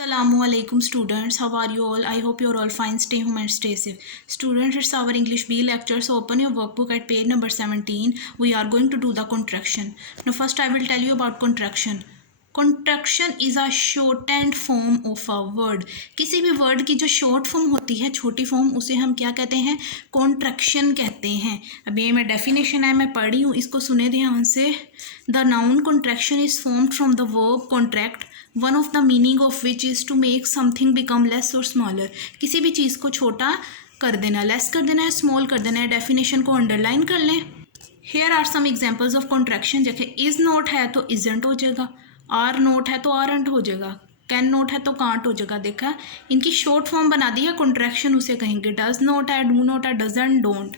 Assalamualaikum students, how are you all? I hope you are all fine. Stay home and stay safe. Students, it's our English B lecture, so open your workbook at page number 17. We are going to do the contraction. Now first I will tell you about contraction. Contraction is a shortened form of a word. किसी भी word की जो short form होती है, छोटी form, उसे हम क्या कहते हैं? कॉन्ट्रैक्शन कहते हैं. अब ये मैं डेफिनेशन है, मैं पढ़ी हूँ, इसको सुने ध्यान से. The noun contraction is formed from the verb contract, one of the meaning of which is to make something become less और स्मॉलर. किसी भी चीज़ को छोटा कर देना, लेस कर देना है, स्मॉल कर देना है. डेफिनेशन को अंडरलाइन कर लें. Here are some examples of contraction. जैसे इज़ नॉट है तो इजेंट हो जाएगा, आर नोट है तो आरंट हो जाएगा, कैन नोट है तो कांट हो जाएगा. देखा, इनकी शॉर्ट फॉर्म बना दी है कॉन्ट्रैक्शन, उसे कहेंगे. डज नोट है, डू नोट है, डजंट, डोंट.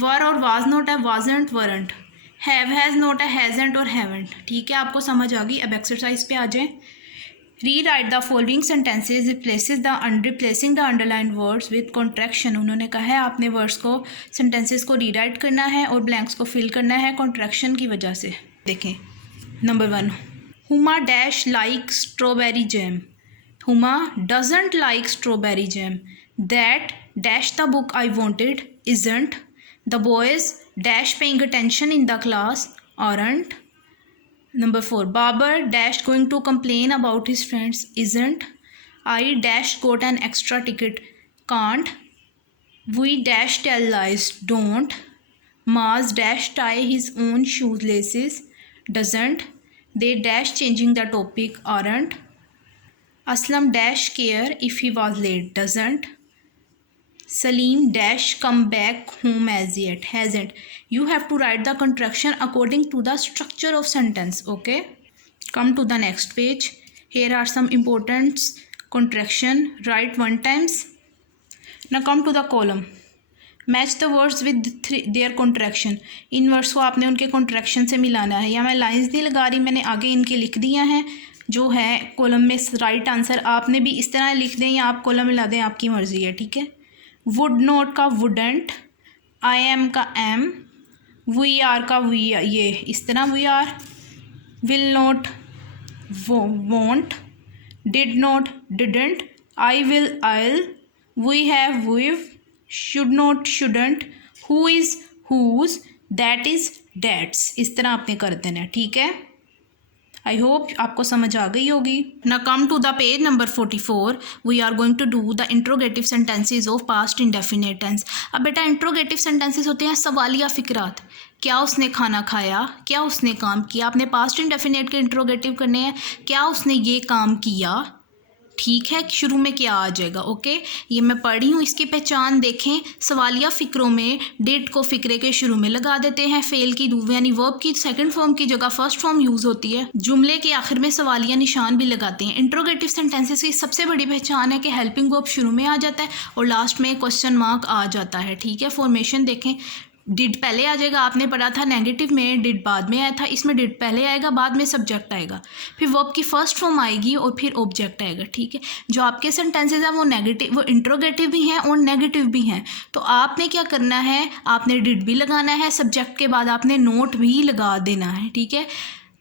वर और वाज नोट है, wasn't, weren't. Have has note है, हैजेंट और हैवेंट. ठीक है, आपको समझ आ गई. अब एक्सरसाइज पे आ जाए. Rewrite the following sentences replacing the underline words with contraction. उन्होंने कहा है आपने वर्ड्स को, सेंटेंसेज को रीराइट करना है और ब्लैंक्स को फिल करना है कॉन्ट्रैक्शन की वजह से. देखें, number 1, Huma dash like strawberry jam. Huma doesn't like strawberry jam. That dash the book I wanted isn't. The boys dash paying attention in the class aren't. Number 4, Babar dash going to complain about his friends isn't. I dash got an extra ticket can't. We dash tell lies don't. Maz dash tie his own shoelaces doesn't. They dash changing the topic aren't. Aslam dash care if he was late doesn't. Salim dash come back home as yet hasn't. You have to write the contraction according to the structure of sentence. Okay, come to the next page. Here are some important contraction. Write 1 times. Now come to the column. Match the words with their contraction. In words को आपने उनके contraction से मिलाना है. या मैं lines नहीं लगा रही, मैंने आगे इनके लिख दिया है जो है कॉलम में. राइट आंसर आपने भी इस तरह लिख दें या आप कॉलम मिला दें, आपकी मर्जी है. ठीक है. वुड नॉट का वुडेंट, आई एम का एम, वी आर का वी, ये इस तरह we are. Will not won't, did not didn't, I will I'll, we have we've, should not shouldn't, who is who's, that is that's. इस तरह आपने कर देना है. ठीक है, आई होप आपको समझ आ गई होगी. ना come to the page number 44. We are going to do the interrogative sentences of past indefinite tense. अब बेटा इंट्रोगेटिव सेंटेंसेस होते हैं सवालिया फिक्रात. क्या उसने खाना खाया, क्या उसने काम किया. आपने पास्ट इंडेफिनिट के इंट्रोगेटिव करने हैं. क्या उसने ये काम किया. ठीक है, शुरू में क्या आ जाएगा. ओके, ये मैं पढ़ी हूँ. इसकी पहचान देखें. सवालिया फ़िक्रों में डिड को फ़िक्रे के शुरू में लगा देते हैं. फेल की यानी वर्ब की सेकंड फॉर्म की जगह फर्स्ट फॉर्म यूज़ होती है. जुमले के आखिर में सवालिया निशान भी लगाते हैं. इंट्रोगेटिव सेंटेंसेस की सबसे बड़ी पहचान है कि हेल्पिंग वर्ब शुरू में आ जाता है और लास्ट में क्वेश्चन मार्क आ जाता है. ठीक है, फॉर्मेशन देखें. डिड पहले आ जाएगा, आपने पढ़ा था नेगेटिव में डिड बाद में आया था. इसमें डिड पहले आएगा, बाद में सब्जेक्ट आएगा, फिर वर्ब की फर्स्ट फॉर्म आएगी और फिर ऑब्जेक्ट आएगा. ठीक है, जो आपके सेंटेंसेस हैं वो नेगेटिव, वो इंट्रोगेटिव भी हैं और नेगेटिव भी हैं. तो आपने क्या करना है, आपने डिड भी लगाना है, सब्जेक्ट के बाद आपने नोट भी लगा देना है. ठीक है.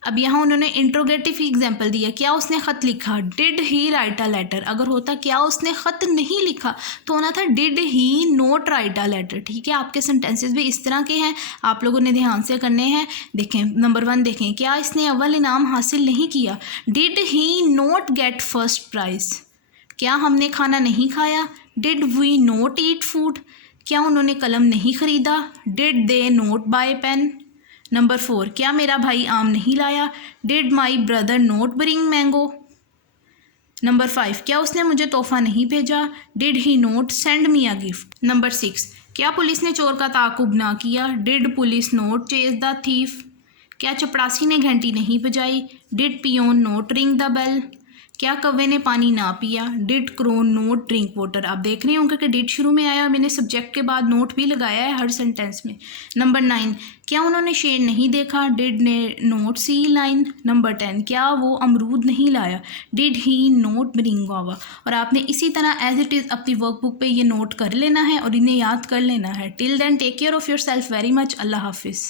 अब यहाँ उन्होंने इंट्रोगेटिव की एग्जांपल दिया. क्या उसने ख़त लिखा, did he write a letter. अगर होता क्या उसने ख़त नहीं लिखा तो होना था did he not write a letter. ठीक है, आपके सेंटेंसेस भी इस तरह के हैं, आप लोगों ने ध्यान से करने हैं. देखें, नंबर 1 देखें. क्या इसने अव्वल इनाम हासिल नहीं किया. Did he not get first prize. क्या हमने खाना नहीं खाया. Did we not eat food. क्या उन्होंने कलम नहीं ख़रीदा. Did they not buy pen. Number 4, क्या मेरा भाई आम नहीं लाया. Did my brother not bring mango. Number 5, क्या उसने मुझे तोहफा नहीं भेजा. Did he not send me a gift. Number 6, क्या पुलिस ने चोर का ताक़ुब ना किया. Did police not chase the thief. क्या चपड़ासी ने घंटी नहीं बजाई. Did peon not ring the bell. क्या कौवे ने पानी ना पिया. Did crow not drink water. आप देख रहे होंगे कि डिड शुरू में आया और मैंने सब्जेक्ट के बाद नोट भी लगाया है हर सेंटेंस में. नंबर 9, क्या उन्होंने शेर नहीं देखा. डिड ने नोट सी लाइन. नंबर 10, क्या वो अमरूद नहीं लाया. Did he note bring guava. और आपने इसी तरह एज इट इज़ अपनी वर्कबुक पे ये नोट कर लेना है और इन्हें याद कर लेना है. Till then take care of yourself very much. अल्लाह हाफिज़.